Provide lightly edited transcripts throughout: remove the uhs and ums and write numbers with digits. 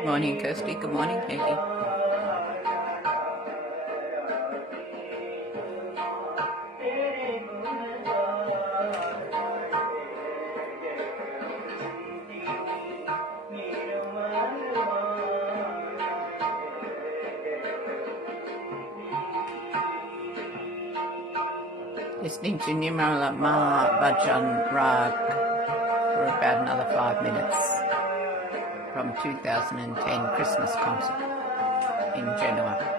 Good morning, Kirsty. Good morning, Peggy. Listening to Nimrala Ma Bhajan Rag for about another 5 minutes from 2010 Christmas concert in Genoa.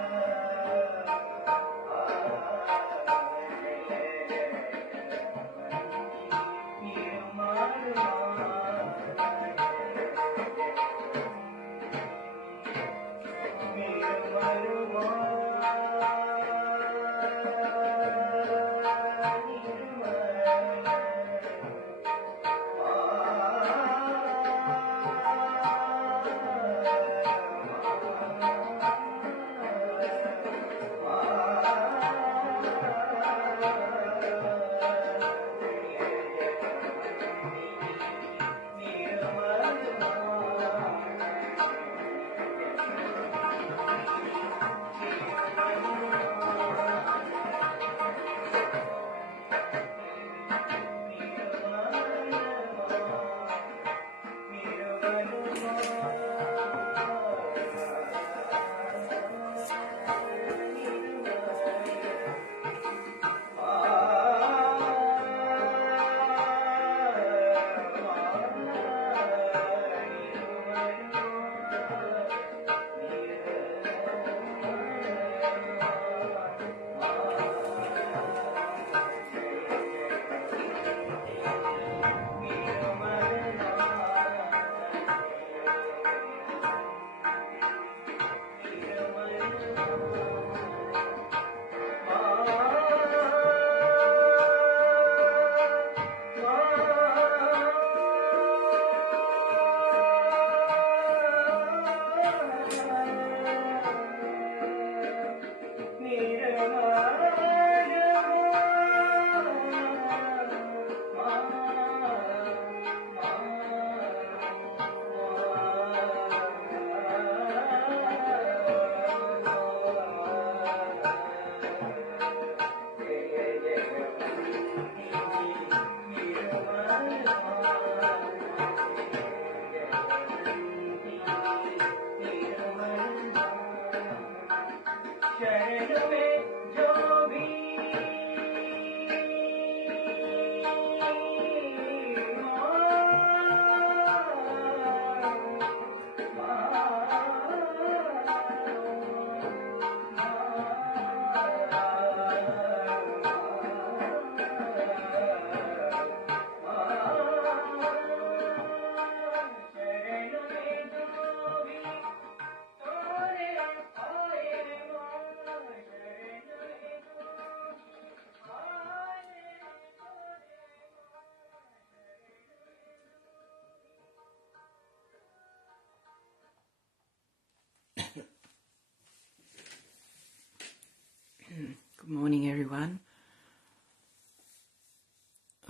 Good morning, everyone.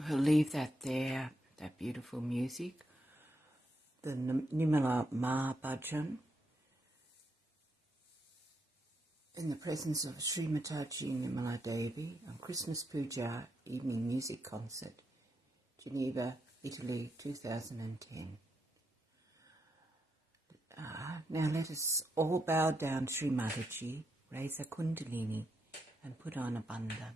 We'll leave that there, that beautiful music, the Nimala Ma Bhajan, in the presence of Shri Mataji Nimala Devi on Christmas Puja Evening Music Concert, Geneva, Italy, 2010. Now let us all bow down Shri Mataji, raise a kundalini and put on a bandhan.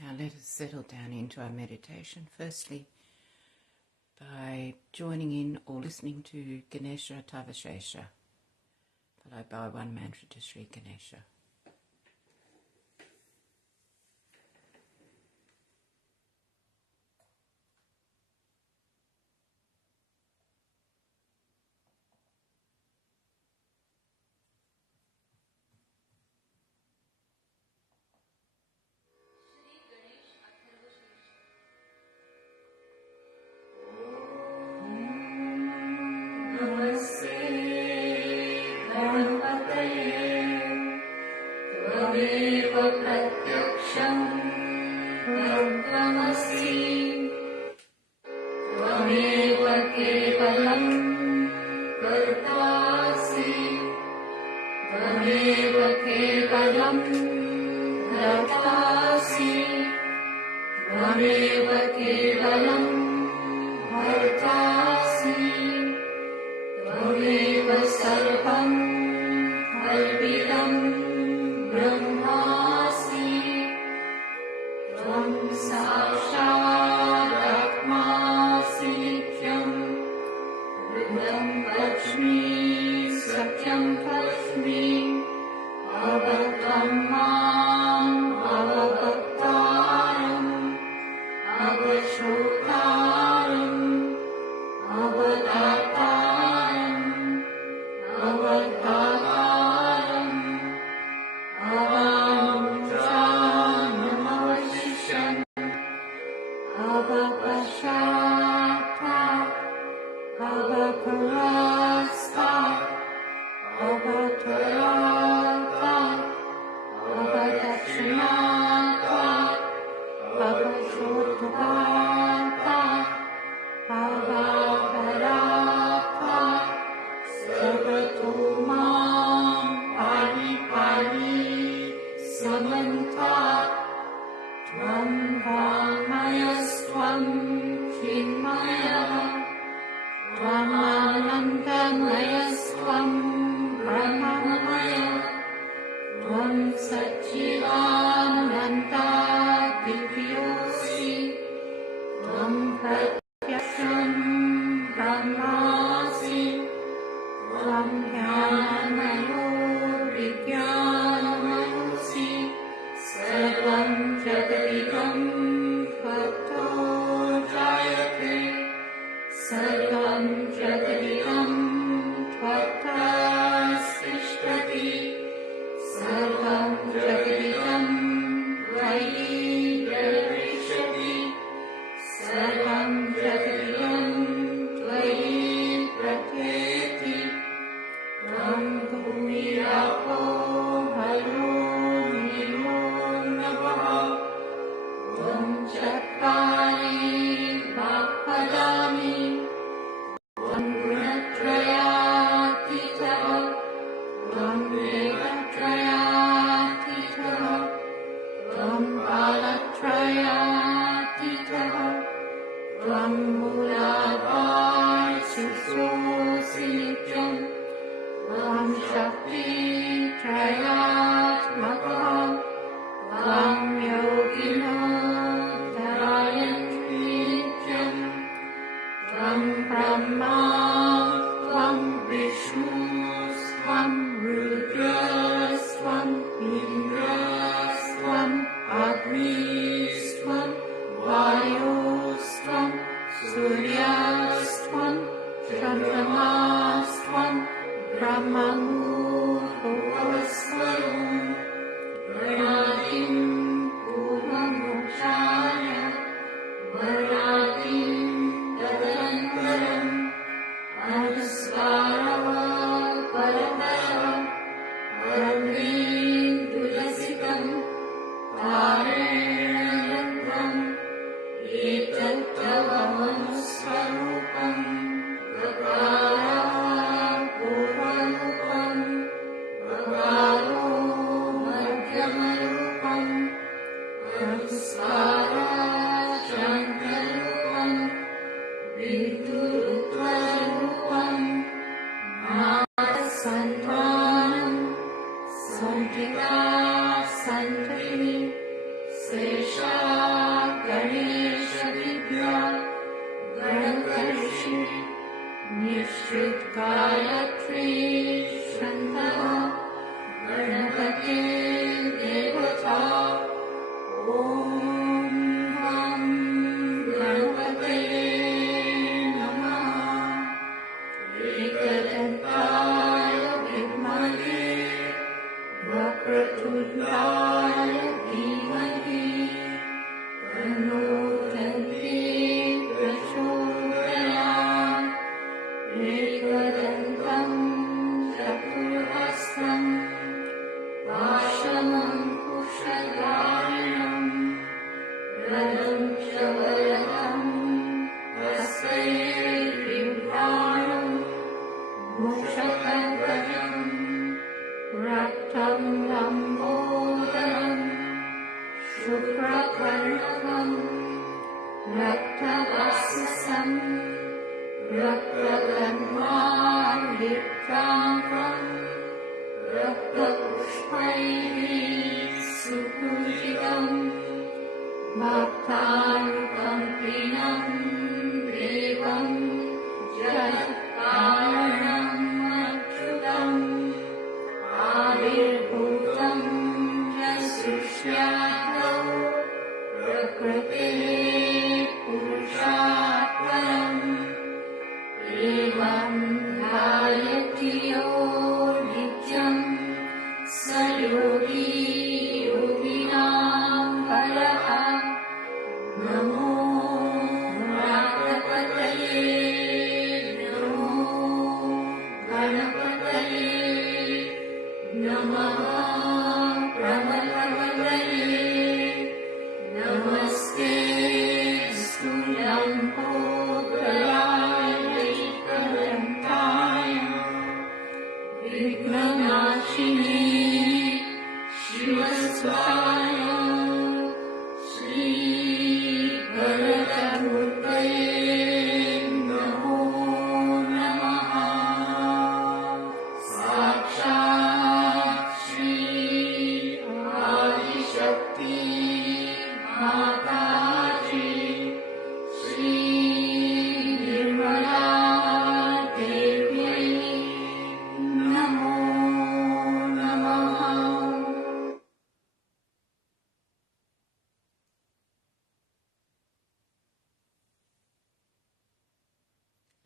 Now let us settle down into our meditation, firstly by joining in or listening to Ganesha Tavashesha, followed by one mantra to Sri Ganesha.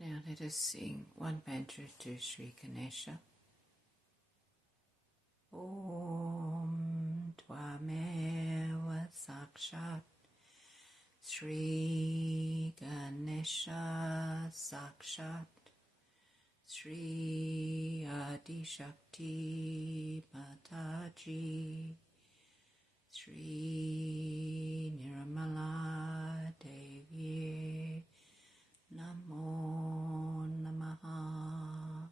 Now let us sing one mantra to Shri Ganesha. Om Tvameva Sakshat Shri Ganesha Sakshat Shri Adi Shakti Mataji Shri Nirmala Devi Namo Namaha.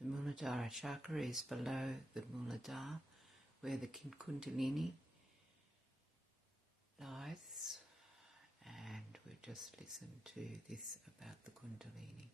The Muladhara chakra is below the Muladhara, where the Kundalini lies, and we'll just listen to this about the Kundalini.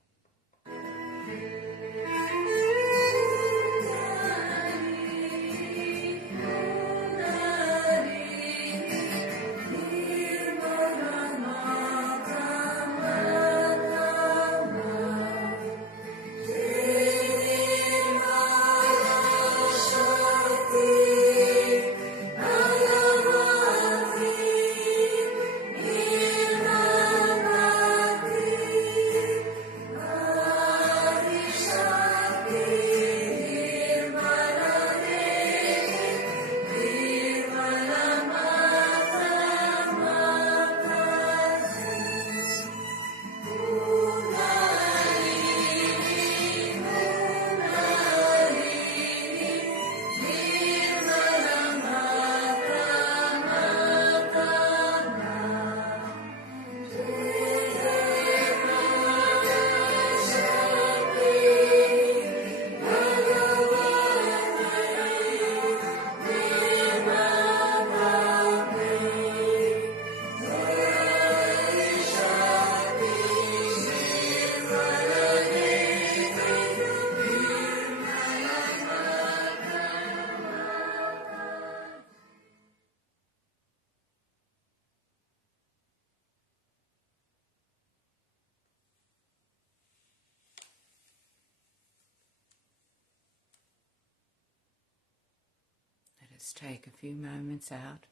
Just take a few moments out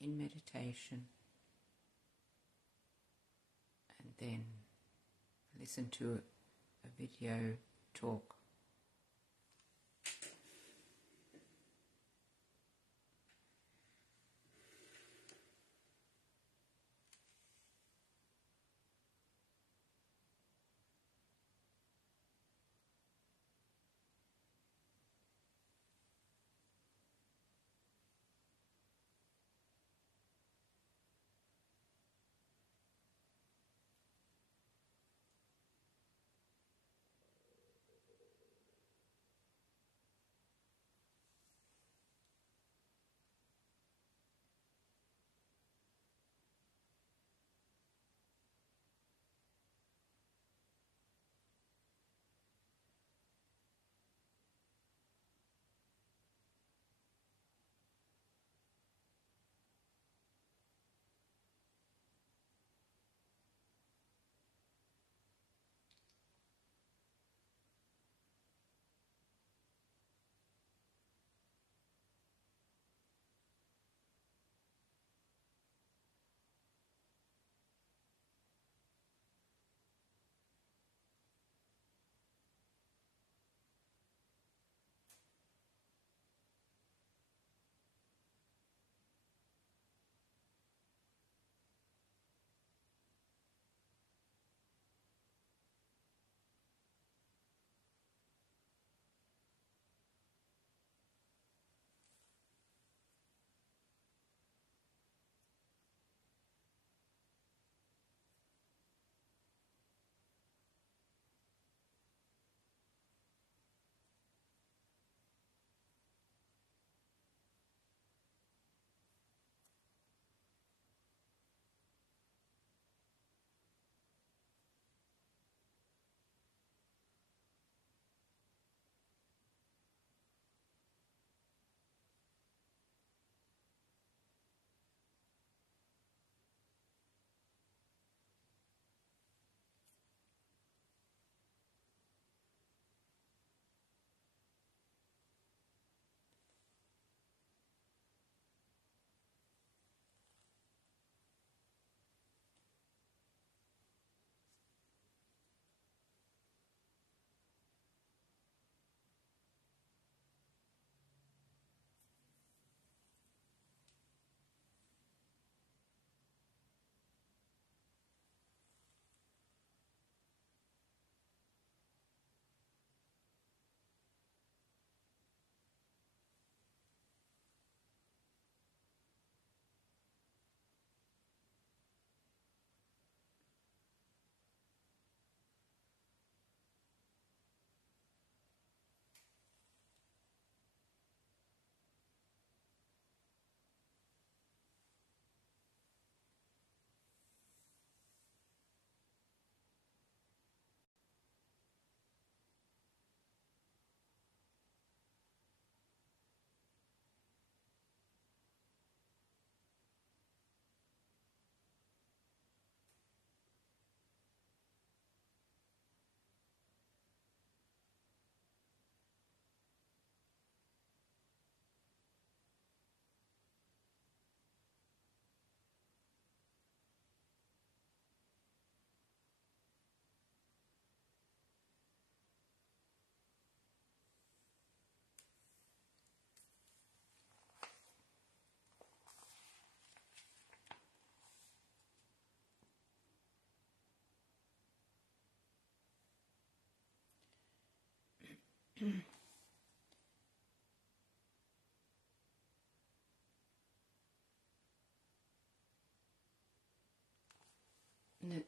in meditation and then listen to a video talk.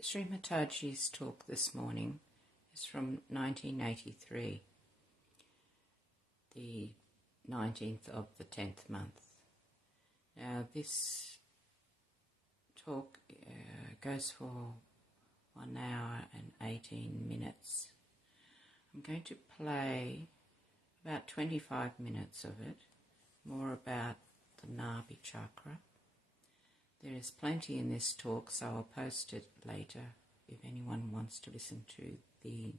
Shri Mataji's talk this morning is from 1983, the 19th of the 10th month. Now this talk goes for 1 hour and 18 minutes. I'm going to play about 25 minutes of it, more about the Nabi chakra. There is plenty in this talk, so I'll post it later if anyone wants to listen to the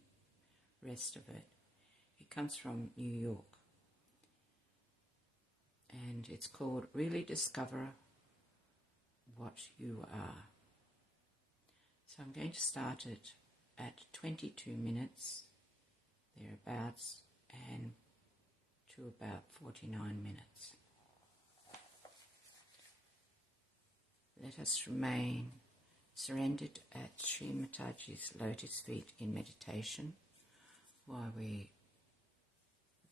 rest of it. It comes from New York. and it's called Really Discover What You Are. So I'm going to start it at 22 minutes, thereabouts, and to about 49 minutes. Let us remain surrendered at Shri Mataji's lotus feet in meditation while we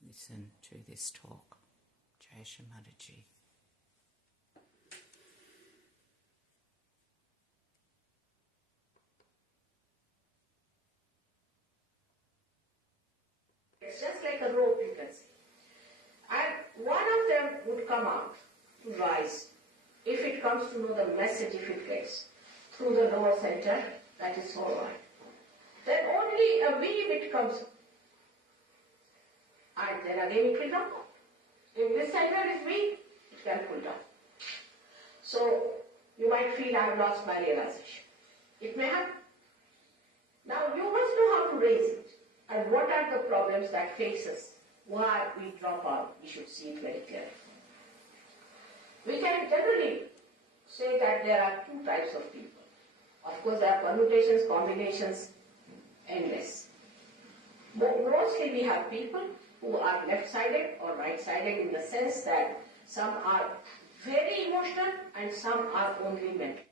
listen to this talk. Jai Shri Mataji. It's just like a rope, you can see. And one of them would come out to rise. If it comes to know the message, if it gets through the lower center, that is all right. Then only a wee bit comes, and then again it will come up. If this center is weak, it can pull down. So you might feel I have lost my realization. It may happen. Now you must know how to raise it, and what are the problems that face us. Why we drop out, we should see it very clearly. We can generally say that there are two types of people. Of course, there are permutations, combinations, endless. But mostly we have people who are left-sided or right-sided in the sense that some are very emotional and some are only mental.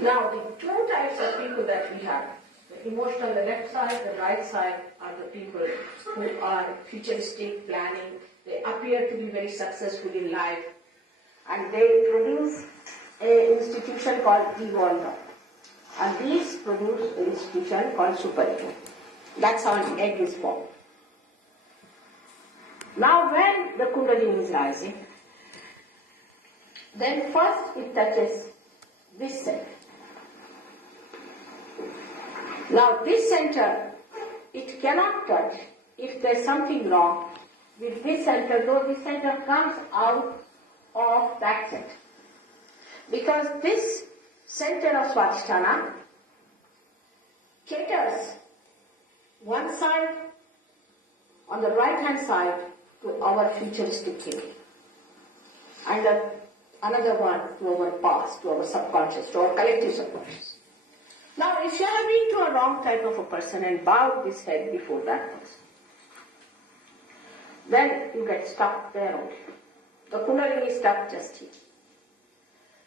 Now, the two types of people that we have, the emotional, the left side, the right side, are the people who are futuristic, planning. They appear to be very successful in life, and they produce an institution called Evolver. And these produce an institution called Superego. That's how an egg is formed. Now, when the Kundalini is rising, then first it touches this center. Now this center, it cannot touch if there's something wrong with this center, though this center comes out of that center. Because this center of Swadhisthana caters one side, on the right hand side, to our futuristic thinking, and another one to our past, to our subconscious, to our collective subconscious. Now, if you have been to a wrong type of a person and bowed this head before that person, then you get stuck there only. The Kundalini is stuck just here.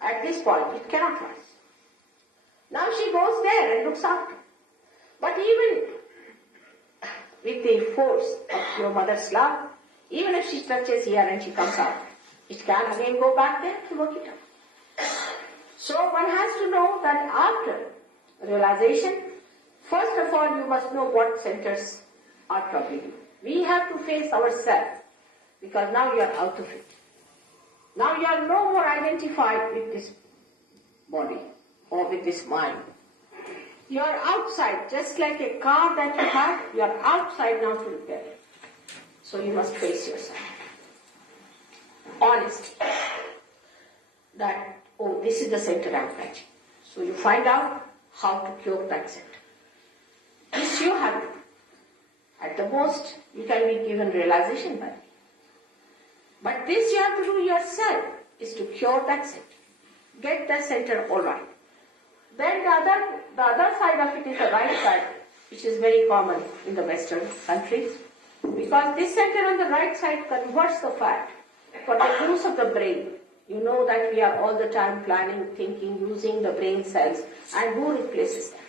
At this point, it cannot rise. Now she goes there and looks after. But even with the force of your mother's love, even if she touches here and she comes out, it can again go back there to work it out. So one has to know that after realization, first of all, you must know what centers are troubling you. We have to face ourselves, because now you are out of it. Now you are no more identified with this body or with this mind. You are outside, just like a car that you have, you are outside now to repair it. So you must face yourself. Honestly. That, oh, this is the center I am touching. So you find out how to cure that center. This you have to do. At the most, you can be given realization by me. But this you have to do yourself, is to cure that center. Get the center all right. Then the other side of it is the right side, which is very common in the Western countries. Because this center on the right side converts the fact for the use of the brain. You know that we are all the time planning, thinking, using the brain cells, and who replaces them?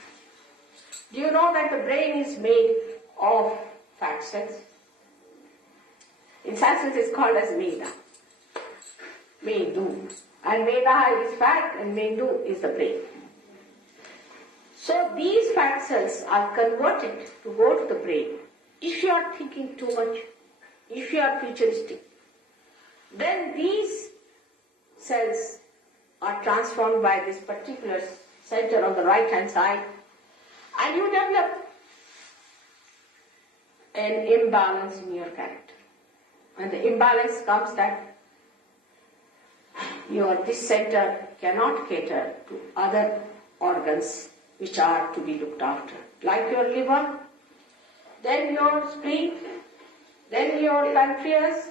Do you know that the brain is made of fat cells? In Sanskrit it's called as Meda. Mendu. And Meda is fat and Mendu is the brain. So these fat cells are converted to go to the brain. If you are thinking too much, if you are futuristic, then these cells are transformed by this particular center on the right hand side, and you develop an imbalance in your character. And the imbalance comes that this center cannot cater to other organs which are to be looked after, like your liver, then your spleen, then your pancreas,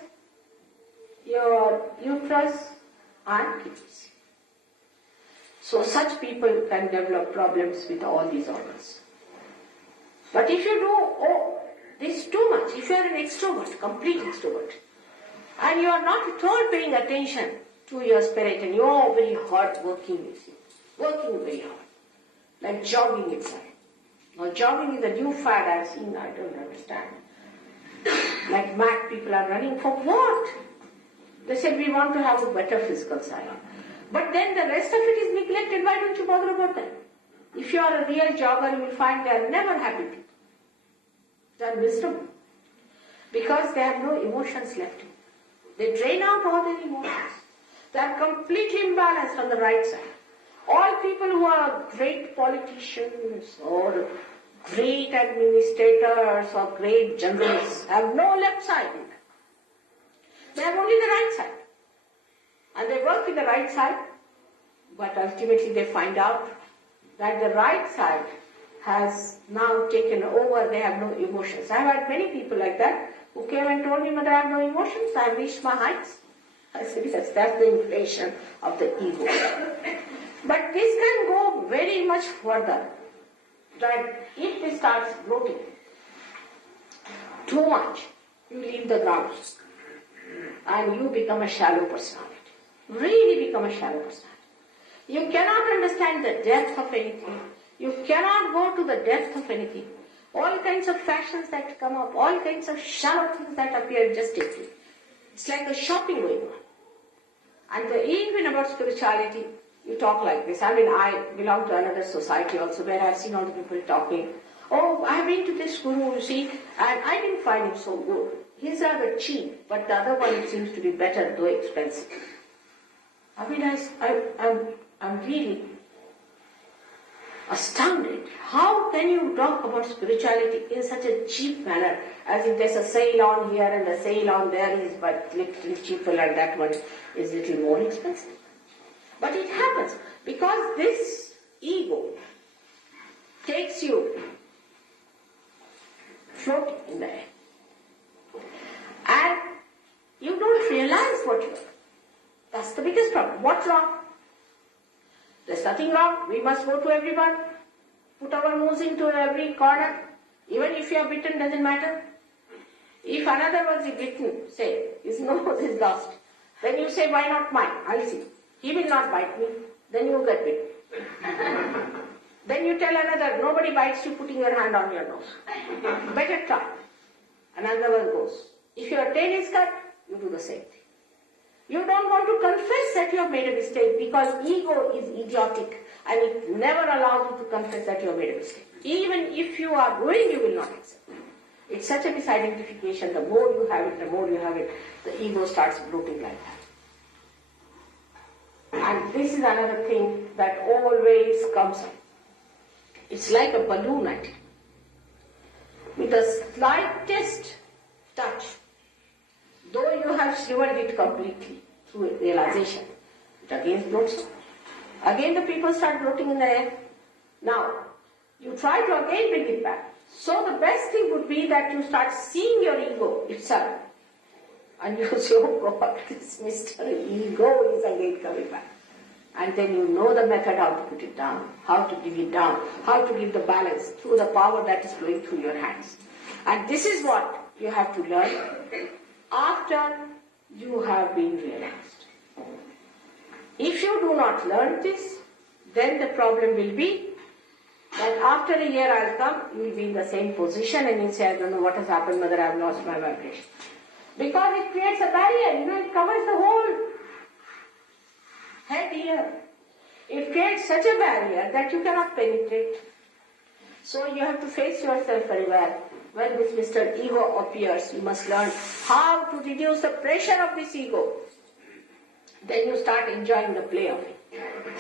your uterus and kidneys. So such people can develop problems with all these organs. But if you do this too much, if you are an extrovert, complete extrovert, and you are not at all paying attention to your spirit and you are very hard working, you see, working very hard, like jogging inside. Now jogging is a new fad I have seen, I don't understand. Like mad people are running for what? They said we want to have a better physical side. But then the rest of it is neglected. Why don't you bother about that? If you are a real jogger, you will find they are never happy people. They are miserable. Because they have no emotions left. They drain out all their emotions. They are completely imbalanced on the right side. All people who are great politicians or great administrators or great generals have no left side in them. They have only the right side. And they work in the right side, but ultimately they find out that the right side has now taken over, they have no emotions. I have had many people like that who came and told me, Mother, I have no emotions, I have reached my heights. I said, yes, that's the inflation of the ego. But this can go very much further. That if this starts bloating too much, you leave the grounds and you become a shallow personality. Really become a shallow personality. You cannot understand the depth of anything. You cannot go to the depth of anything. All kinds of fashions that come up, all kinds of shallow things that appear just quickly. It's like a shopping going on. And even about spirituality, you talk like this. I mean, I belong to another society also where I've seen all the people talking. Oh, I've been to this guru, you see, and I didn't find him so good. He's rather cheap, but the other one seems to be better, though expensive. I mean, I'm really astounded. How can you talk about spirituality in such a cheap manner, as if there's a sale on here and a sale on there is but little cheaper and that one is little more expensive. But it happens because this ego takes you floating in the air. And you don't realize what you are. That's the biggest problem. What's wrong? There's nothing wrong. We must go to everyone. Put our nose into every corner. Even if you are bitten, doesn't matter. If another was bitten, say, his nose is lost. Then you say, why not mine? I'll see. He will not bite me. Then you get bitten. Then you tell another, nobody bites you putting your hand on your nose. Better try. Another one goes. If your tail is cut, you do the same thing. You don't want to confess that you have made a mistake because ego is idiotic and it never allows you to confess that you have made a mistake. Even if you are doing, you will not accept. It's such a misidentification. The more you have it, the ego starts bloating like that. And this is another thing that always comes up. It's like a balloon, I think. With the slightest touch, though you have shivered it completely through realization, it again floats up. Again the people start floating in the air. Now, you try to again bring it back. So the best thing would be that you start seeing your ego itself. And you say, oh God, this Mr. Ego is again coming back. And then you know the method how to put it down, how to give it down, how to give the balance through the power that is flowing through your hands. And this is what you have to learn after you have been realized. If you do not learn this, then the problem will be that after a year I'll come, you will be in the same position and you'll say, I don't know what has happened, Mother, I've lost my vibration. Because it creates a barrier, it covers the whole head here. It creates such a barrier that you cannot penetrate. So you have to face yourself very well. When this Mr. Ego appears, you must learn how to reduce the pressure of this ego. Then you start enjoying the play of it.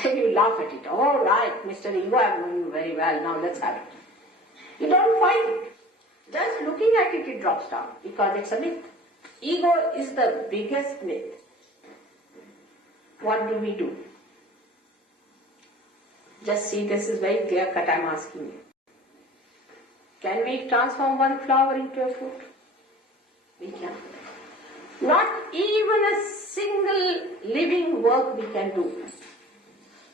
Then you laugh at it. All right, Mr. Ego, I'm doing you very well. Now let's have it. You don't fight it. Just looking at it, it drops down because it's a myth. Ego is the biggest myth. What do we do? Just see, this is very clear cut, I'm asking you. Can we transform one flower into a fruit? We cannot. Not even a single living work we can do.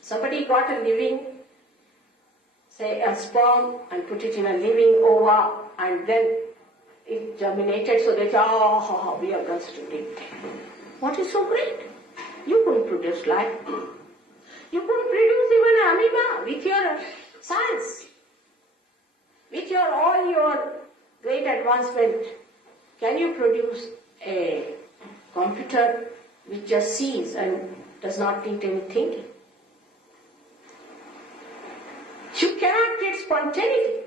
Somebody got a living, say a sperm, and put it in a living ova, and then it germinated, so they thought, we are constituting. What is so great? You couldn't produce life. You couldn't produce even an amoeba with your science. With all your great advancement, can you produce a computer which just sees and does not need any thinking? You cannot create spontaneity.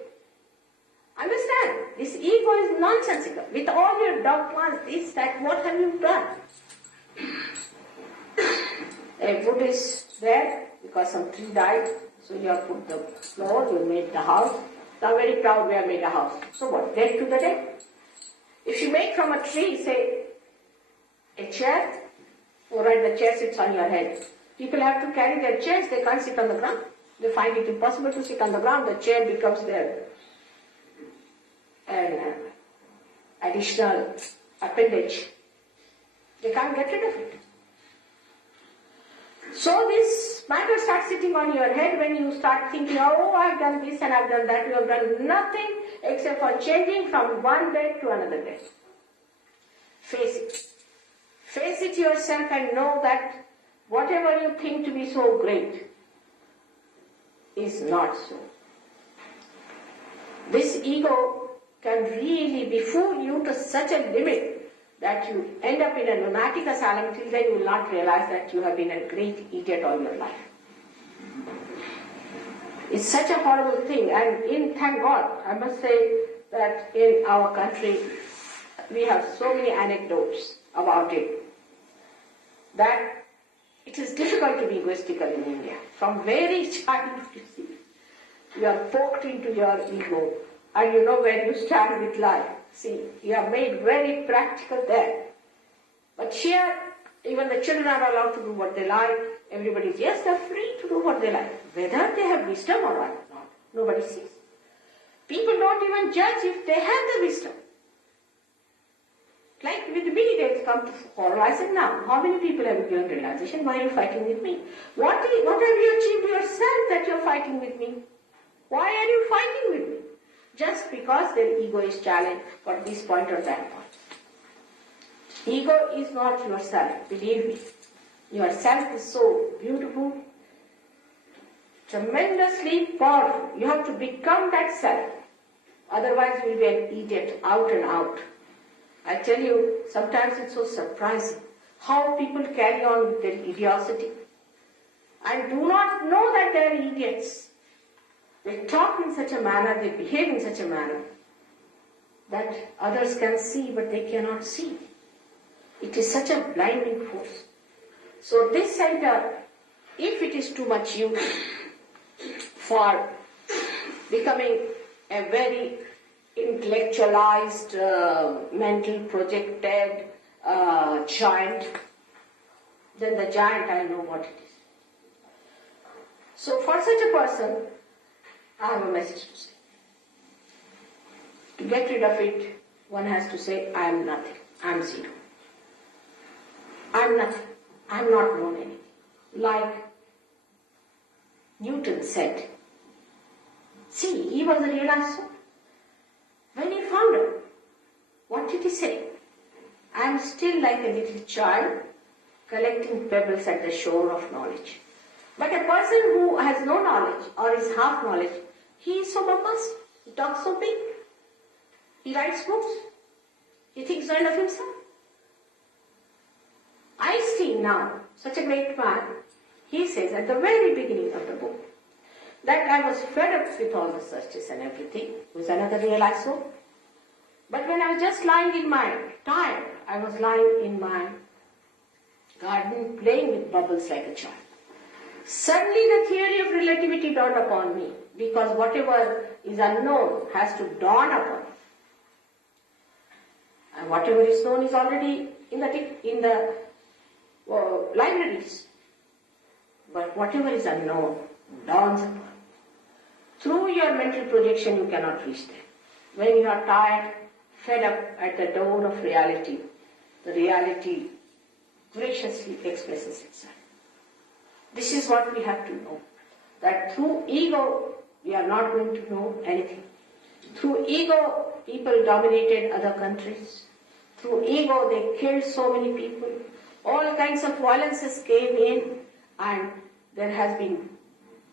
Understand, this ego is nonsensical. With all your dogmas, this, that, what have you done? A wood is there because some tree died, so you have put the floor, you made the house. Now very proud we have made a house. So what, dead to the dead? If you make from a tree, say, a chair, alright, the chair sits on your head. People have to carry their chairs, they can't sit on the ground. They find it impossible to sit on the ground, the chair becomes their additional appendage. They can't get rid of it. So this matter starts sitting on your head when you start thinking, oh, I've done this and I've done that. You have done nothing except for changing from one bed to another bed. Face it. Face it yourself and know that whatever you think to be so great is not so. This ego can really befool you to such a limit that you end up in a lunatic asylum. Till then you will not realize that you have been a great idiot all your life. It's such a horrible thing, and thank God, I must say that in our country we have so many anecdotes about it that it is difficult to be egoistical in India. From very childhood, you see, you are poked into your ego and you know where you stand with life. See, you are made very practical there. But here, even the children are allowed to do what they like. Everybody is, yes, they are free to do what they like. Whether they have wisdom or not, nobody sees. People don't even judge if they have the wisdom. Like with me, they come to follow. I said, now, how many people have given realization? Why are you fighting with me? What have you achieved yourself that you are fighting with me? Why are you fighting with me? Just because their ego is challenged for this point or that point. Ego is not yourself, believe me. Yourself is so beautiful, tremendously powerful. You have to become that self. Otherwise you will be an idiot, out and out. I tell you, sometimes it's so surprising how people carry on with their idiocy and do not know that they are idiots. They talk in such a manner, they behave in such a manner that others can see but they cannot see. It is such a blinding force. So this center, if it is too much used for becoming a very intellectualized, mental projected giant, then the giant, I know what it is. So for such a person, I have a message to say. To get rid of it, one has to say, I am nothing, I am zero. I am nothing, I am not known anything. Like Newton said, see, he was a realized soul. When he found her, what did he say? I am still like a little child collecting pebbles at the shore of knowledge. But a person who has no knowledge or is half knowledge, he is so bombastic, he talks so big, he writes books, he thinks well of himself. I see now such a great man, he says at the very beginning of the book, that I was fed up with all the searches and everything, was another realized soul. But when I was just lying in my tired, I was lying in my garden playing with bubbles like a child. Suddenly the theory of relativity dawned upon me, because whatever is unknown has to dawn upon me. And whatever is known is already in the libraries. But whatever is unknown dawns upon me. Through your mental projection you cannot reach there. When you are tired, fed up at the door of reality, the reality graciously expresses itself. This is what we have to know, that through ego we are not going to know anything. Through ego people dominated other countries. Through ego they killed so many people. All kinds of violences came in, and there has been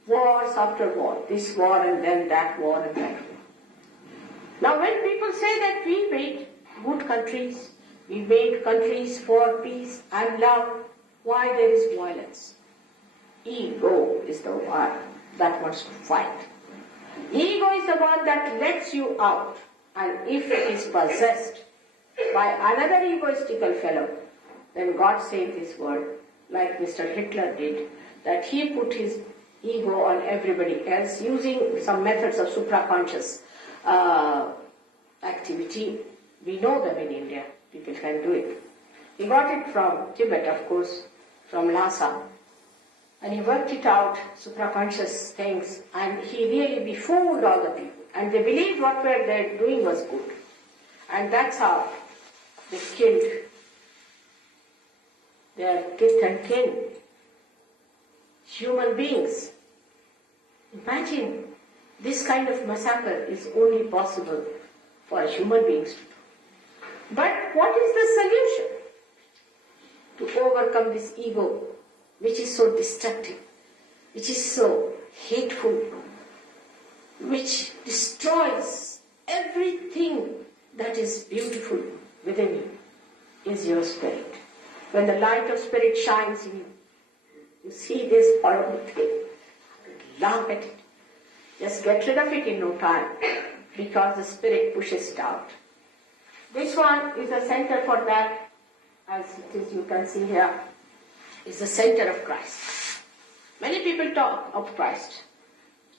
wars after war, this war and then that war and that war. Now when people say that we made good countries, we made countries for peace and love, why there is violence? Ego is the one that wants to fight. Ego is the one that lets you out, and if it is possessed by another egoistical fellow, then God saved this world, like Mr. Hitler did, that he put his ego on everybody else using some methods of supraconscious activity. We know them in India. People can do it. He got it from Tibet, of course, from Lhasa. And he worked it out, supraconscious things, and he really befooled all the people. And they believed what they were doing was good. And that's how they killed their kith and kin, human beings. Imagine, this kind of massacre is only possible for human beings to do. But what is the solution to overcome this ego, which is so destructive, which is so hateful, which destroys everything that is beautiful within you, is your spirit. When the light of spirit shines in you, you see this horrible thing, laugh at it. Just get rid of it in no time, because the spirit pushes it out. This one is a center for that, as it is, you can see here, is the center of Christ. Many people talk of Christ.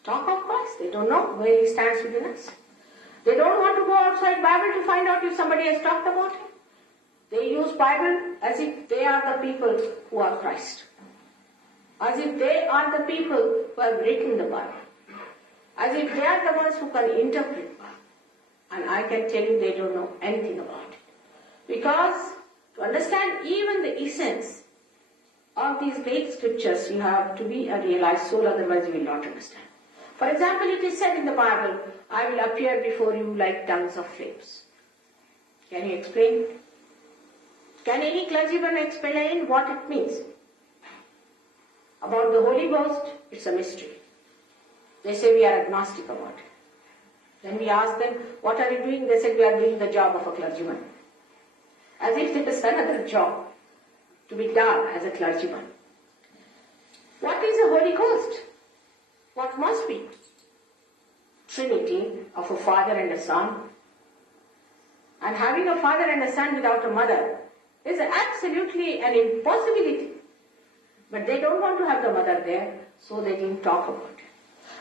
Talk of Christ, they don't know where he stands within us. They don't want to go outside Bible to find out if somebody has talked about him. They use Bible as if they are the people who are Christ. As if they are the people who have written the Bible. As if they are the ones who can interpret the Bible. And I can tell you they don't know anything about it. Because to understand even the essence of these great scriptures, you have to be a realized soul, otherwise you will not understand. For example, it is said in the Bible, I will appear before you like tongues of flames. Can you explain? Can any clergyman explain what it means? About the Holy Ghost, it's a mystery. They say we are agnostic about it. Then we ask them, what are you doing? They said we are doing the job of a clergyman. As if there is another job to be done as a clergyman. What is the Holy Ghost? What must be? Trinity of a father and a son. And having a father and a son without a mother is absolutely an impossibility. But they don't want to have the mother there, so they didn't talk about it.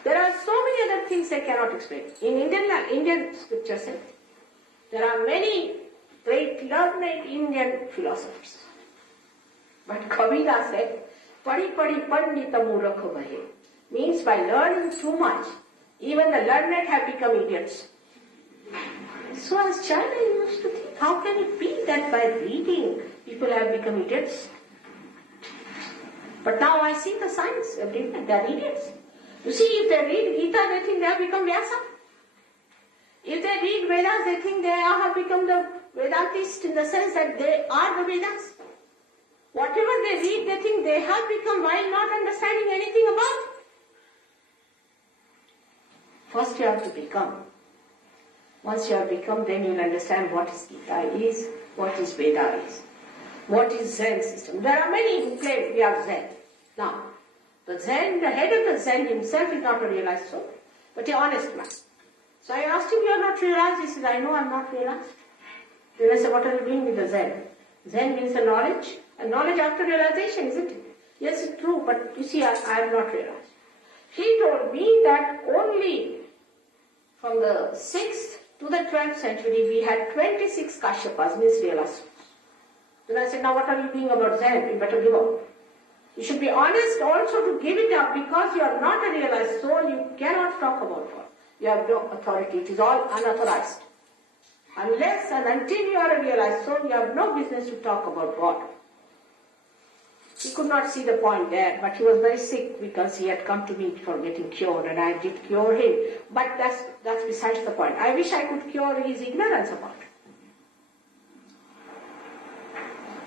There are so many other things they cannot explain. In Indian scriptures, there are many great learned Indian philosophers. But Kabira said, Padi padi pandita murakha bahe, means by learning too much, even the learned have become idiots. So as child I used to think, how can it be that by reading people have become idiots? But now I see the signs everywhere, they are idiots. You see, if they read Gita, they think they have become Vyasa. If they read Vedas, they think they have become the Vedantists in the sense that they are the Vedas. Whatever they read, they think they have become while not understanding anything about it. First you have to become. Once you have become, then you will understand what is Gita is, what is Veda is, what is Zen system. There are many who claim we are Zen. Now, the Zen, the head of the Zen himself is not a realized soul, but an honest man. So I asked him, you are not realized? He said, I know I am not realized. Then I said, what are you doing with the Zen? Zen means the knowledge, and knowledge after realization, isn't it? Yes, it's true, but you see, I am not realized. He told me that only from the 6th to the 12th century, we had 26 Kashyapas, means realized souls. Then I said, now what are you doing about Zen? You better give up. You should be honest also to give it up, because you are not a realized soul, you cannot talk about God. You have no authority, it is all unauthorized. Unless and until you are a realized soul, you have no business to talk about God. He could not see the point there, but he was very sick because he had come to me for getting cured, and I did cure him. But that's besides the point. I wish I could cure his ignorance about it.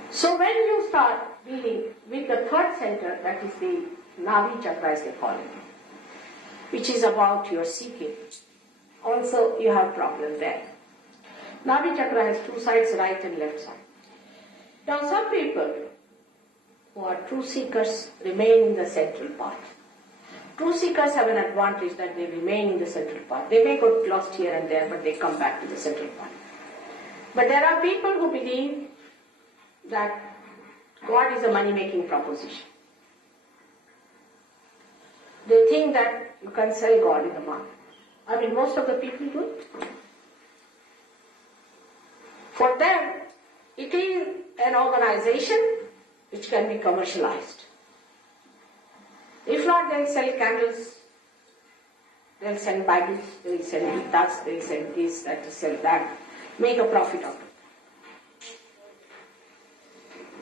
So when you start dealing with the third center, that is the Navi chakra as they call it, which is about your seeking, also you have problem there. Navi chakra has two sides, right and left side. Now some people who are true seekers remain in the central part. True seekers have an advantage that they remain in the central part. They may get lost here and there, but they come back to the central part. But there are people who believe that God is a money-making proposition. They think that you can sell God in the market. I mean, most of the people do it. For them, it is an organization which can be commercialized. If not, they'll sell candles, they'll sell Bibles, they'll sell Gitas, they'll sell this, that, sell that, make a profit out of it.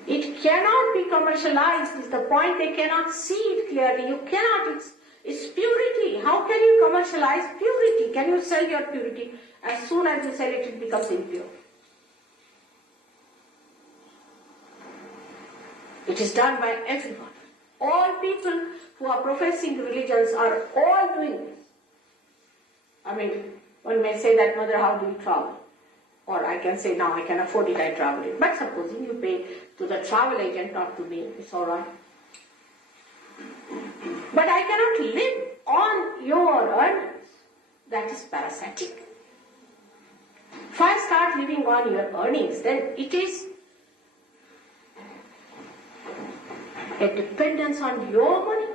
It cannot be commercialized, is the point. They cannot see it clearly. You cannot, it's purity. How can you commercialize purity? Can you sell your purity? As soon as you sell it, it becomes impure. It is done by everyone. All people who are professing religions are all doing this. I mean, one may say that, Mother, how do you travel? Or I can say, now I can afford it, I travel it. But supposing you pay to the travel agent, not to me, it's all right. But I cannot live on your earnings. That is parasitic. If I start living on your earnings, then it is a dependence on your money.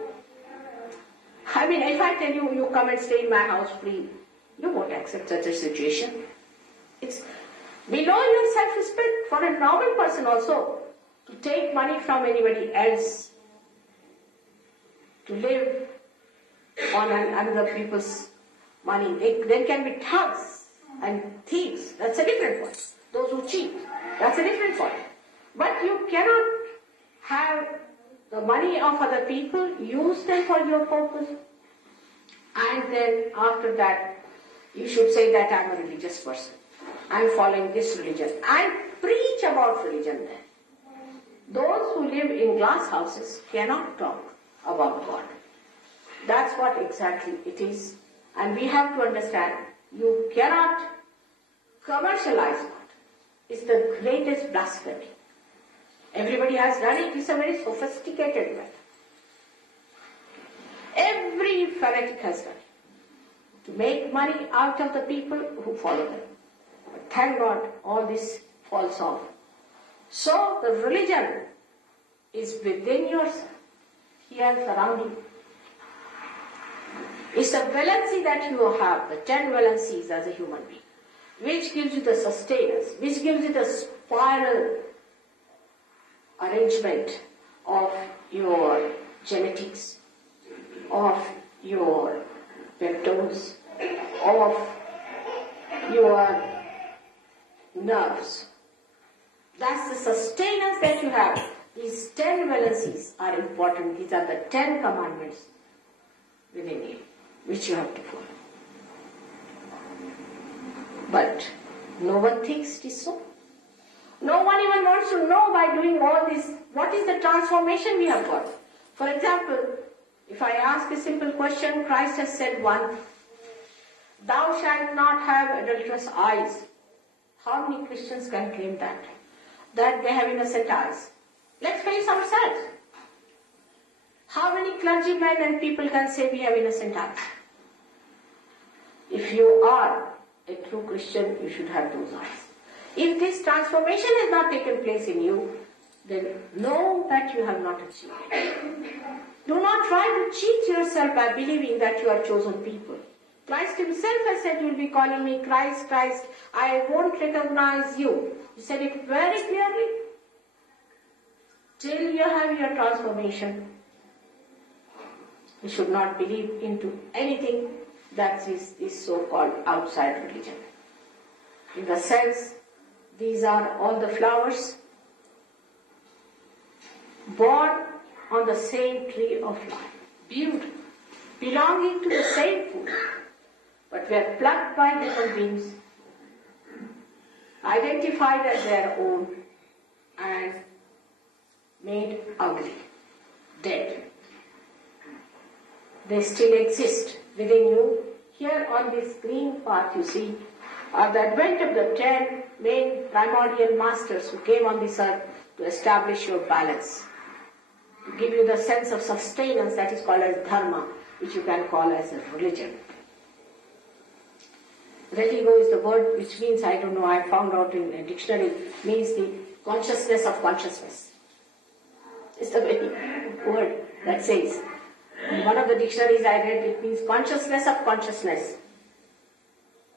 I mean, if I tell you, you come and stay in my house free, you won't accept such a situation. It's below your self-respect for a normal person also to take money from anybody else, to live on another people's money. There can be thugs and thieves. That's a different one. Those who cheat. That's a different one. But you cannot have the money of other people, use them for your purpose, and then after that you should say that I'm a religious person. I'm following this religion. And preach about religion then. Those who live in glass houses cannot talk about God. That's what exactly it is. And we have to understand, you cannot commercialize God. It's the greatest blasphemy. Everybody has done it. It's a very sophisticated method. Every fanatic has done it. To make money out of the people who follow them. But thank God, all this falls off. So the religion is within yourself, here surrounding you. It's a valency that you have, the 10 valencies as a human being, which gives you the sustenance, which gives you the spiral arrangement of your genetics, of your peptones, of your nerves. That's the sustenance that you have. These 10 valencies are important. These are the 10 commandments within you, which you have to follow. But no one thinks it is so. No one even wants to know by doing all this, what is the transformation we have got. For example, if I ask a simple question, Christ has said one, thou shalt not have adulterous eyes. How many Christians can claim that? That they have innocent eyes. Let's face ourselves. How many clergymen and people can say we have innocent eyes? If you are a true Christian, you should have those eyes. If this transformation has not taken place in you, then know that you have not achieved it. Do not try to cheat yourself by believing that you are chosen people. Christ himself has said, you will be calling me Christ, Christ, I won't recognize you. He said it very clearly. Till you have your transformation, you should not believe into anything that is this so-called outside religion. in the sense these are all the flowers born on the same tree of life, beautiful, belonging to the same food, but were plucked by human beings, identified as their own, and made ugly, dead. They still exist within you. Here on this green part you see are the advent of the 10 main primordial masters who came on this earth to establish your balance, to give you the sense of sustenance that is called as dharma, which you can call as a religion. Religo is the word which means, I don't know, I found out in a dictionary, means the consciousness of consciousness. It's the very word that says. In one of the dictionaries I read, it means consciousness of consciousness,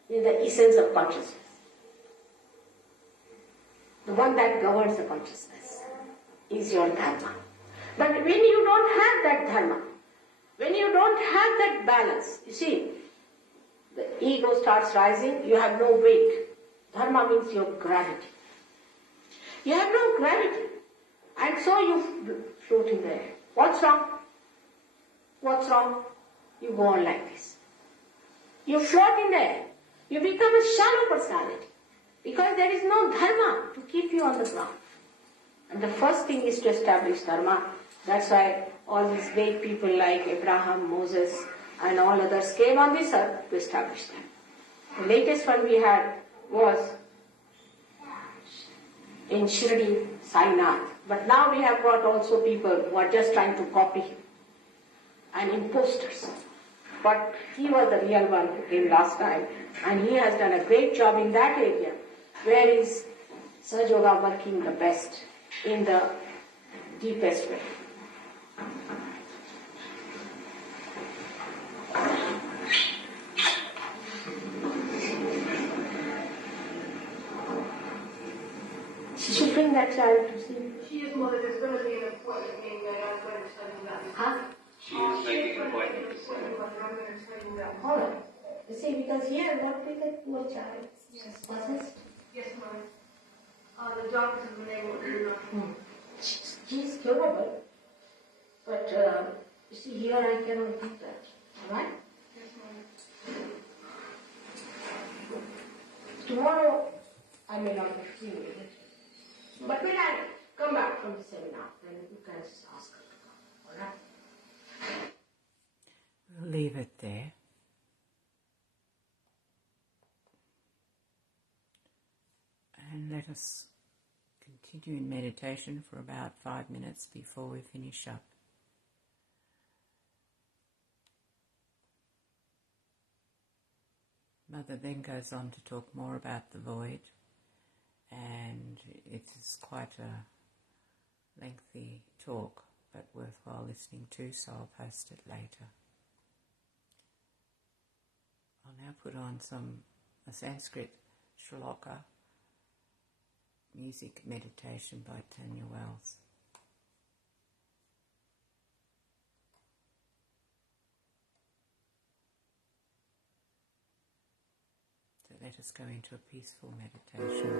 in the essence of consciousness. The one that governs the consciousness is your dharma. But when you don't have that dharma, when you don't have that balance, you see, the ego starts rising, you have no weight. Dharma means your gravity. You have no gravity, and so you float in the air. What's wrong? What's wrong? You go on like this. You float in the air. You become a shallow personality because there is no dharma to keep you on the ground. And the first thing is to establish dharma. That's why all these great people like Abraham, Moses, and all others came on this earth to establish them. The latest one we had was in Shirdi, Sainath. But now we have got also people who are just trying to copy him and imposters. But he was the real one who came last time, and he has done a great job in that area. Where is Sahaja Yoga working the best, in the deepest way? She should bring that child to see. She is mother. There's going to be an appointment made that I'm going to tell you that. Huh? She is making an appointment. I'm going to tell you that. All right. You see, because here, what with that poor child? Yes. Possessed? Yes, mother. The doctors have been able to do nothing. She's curable. But, you see, here I cannot do that. All right? Yes, mother. Tomorrow, I may not be free with it. But when I come back from the seminar, then you can just ask her to come. All right? We'll leave it there. And let us continue in meditation for about 5 minutes before we finish up. Mother then goes on to talk more about the void, and it is quite a lengthy talk, but worthwhile listening to, so I'll post it later. I'll now put on a Sanskrit shloka music meditation by Tanya Wells. So let us go into a peaceful meditation.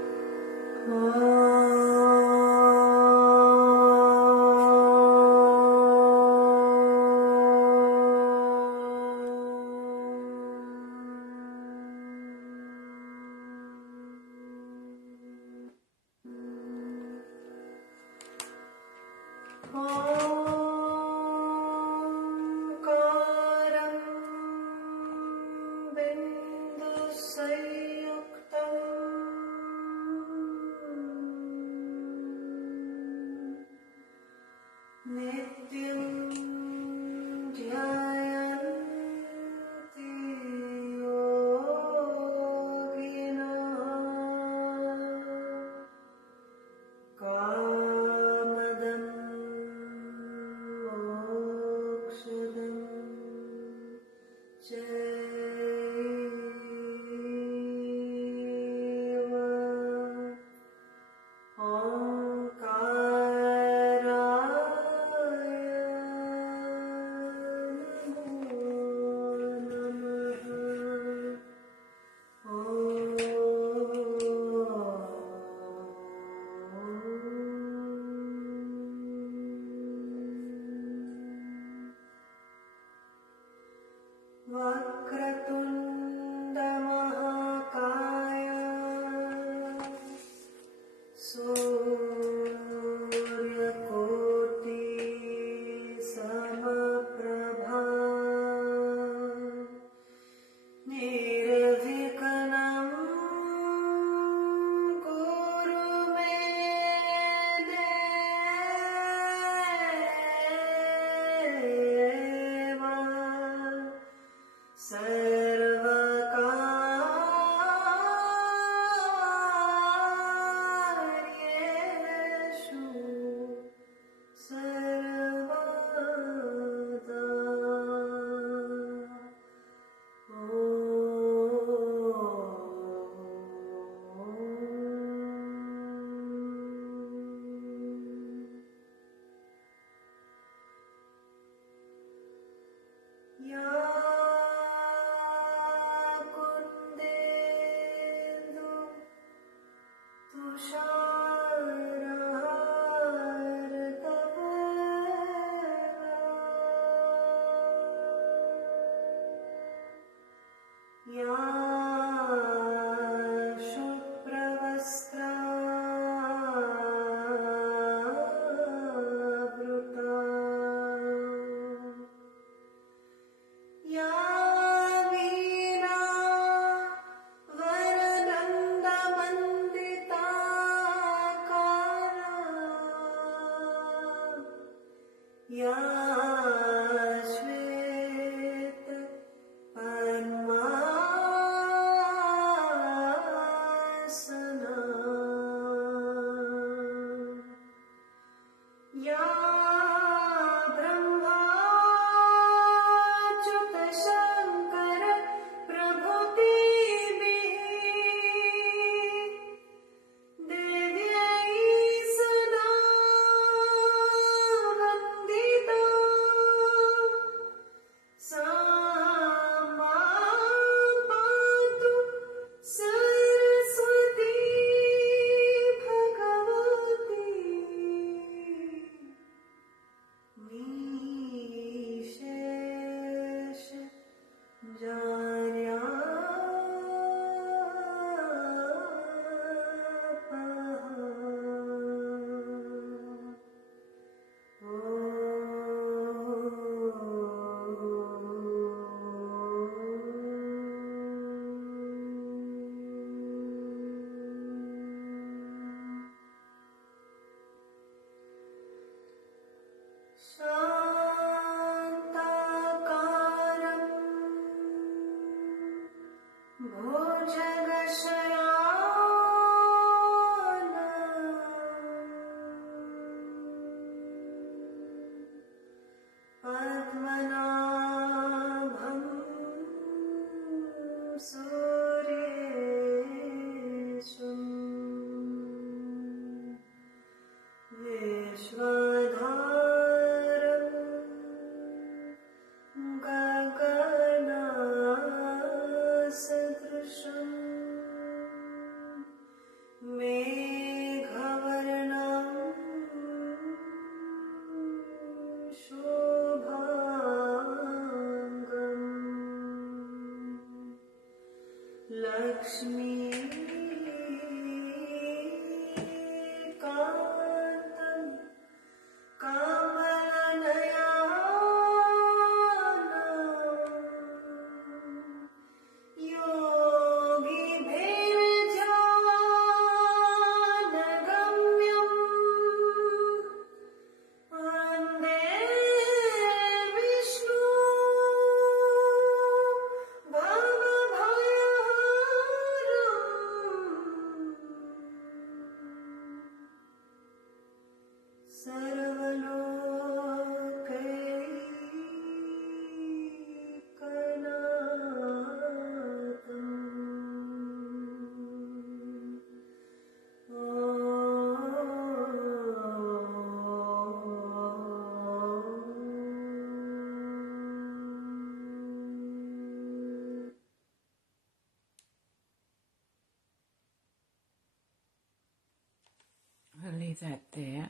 leave that there.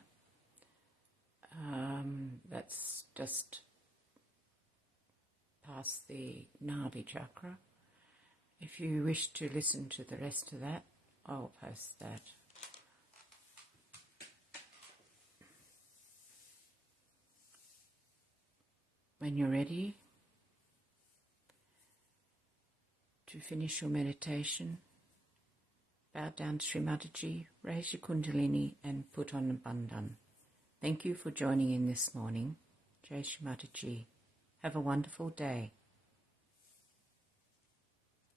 That's just past the Navi chakra. If you wish to listen to the rest of that, I'll post that. When you're ready to finish your meditation, bow down to Shri Mataji, raise your kundalini and put on a bandhan. Thank you for joining in this morning. Jai Shri Mataji. Have a wonderful day.